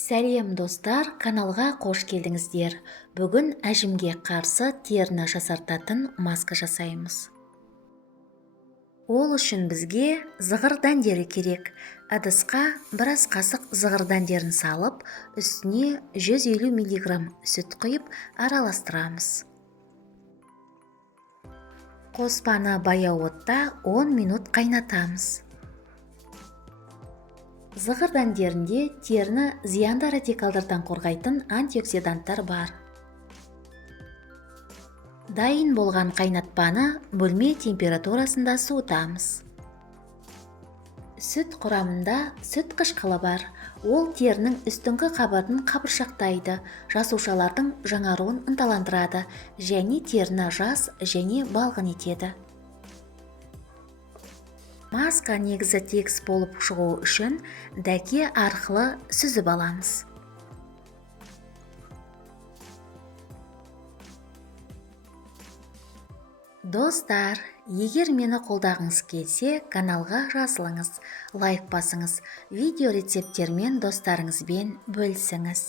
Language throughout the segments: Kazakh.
Сәлем достар, каналға қош келдіңіздер. Бүгін әжімге қарсы теріні жасартатын маска жасаймыз. Ол үшін бізге зығыр дәндері керек. Ыдысқа біраз қасық зығыр дәндерін салып, үстіне 150 мг сүт құйып араластырамыз. Қоспаны баяу отта 10 минут қайнатамыз. Зығыр дәндерінде теріні зиянды радикалдардан қорғайтын антиоксиданттар бар. Дайын болған қайнатпаны бөлме температурасында суытамыз. Сүт құрамында сүт қышқылы бар. Ол терінің үстіңгі қабатын қабыршақтайды, жасушалардың жаңаруын ынталандырады және теріні жас және балғын етеді. Маска негізі тегіс болып шығу үшін дәке арқылы сүзіп аламыз. Достар, егер мені қолдағыңыз келсе, каналға жазылыңыз, лайк басыңыз, видео рецепттермен достарыңызбен бөлісіңіз.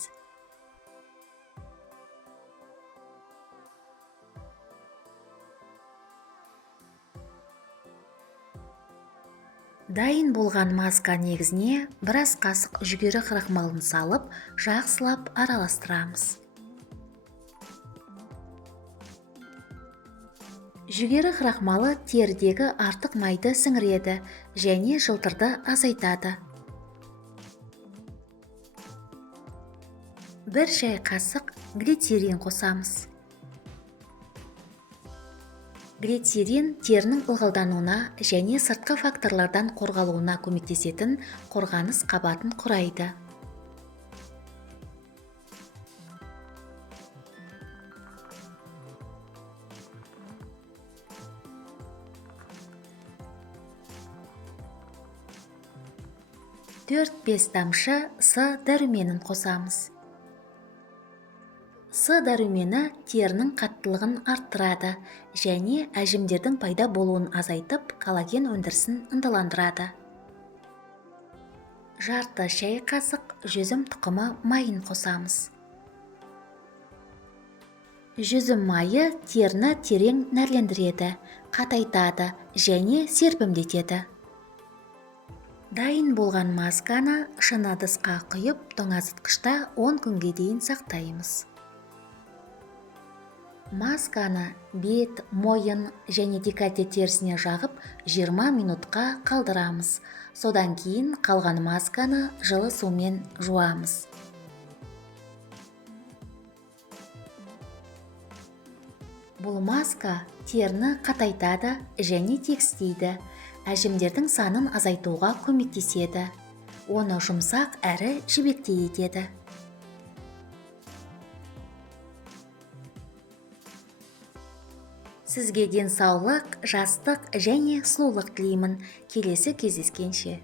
Дайын болған маска негізіне біраз қасық жүгері крахмалын салып, жақсылап араластырамыз. Жүгері крахмалы терідегі артық майды сіңіреді және жылтырды азайтады. 1 шай қасық глицерин қосамыз. Глицерин терінің ылғалдануына және сыртқы факторлардан қорғалуына көмектесетін қорғаныс қабатын құрайды. Төрт-бес тамшы С дәруменін қосамыз. С дәрумені терінің қаттылығын арттырады және әжімдердің пайда болуын азайтып, коллаген өндірісін ынталандырады. Жарты шай қасық жүзім тұқымы майын қосамыз. Жүзім майы теріні терең нәрлендіреді, қатайтады және серпімдетеді. Дайын болған масканы шыны ыдысқа құйып, тоңазытқышта 10 күнге дейін сақтаймыз. Масканы бет, мойын және декольте терісіне жағып 20 минутқа қалдырамыз. Содан кейін қалған масканы жылы сумен жуамыз. Бұл маска теріні қатайтады және тегістейді. Әжімдердің санын азайтуға көмектеседі. Оны жұмсақ әрі жібектей етеді. Сізге денсаулық, жастық және сұлулық тілеймін. Келесі кездескенше.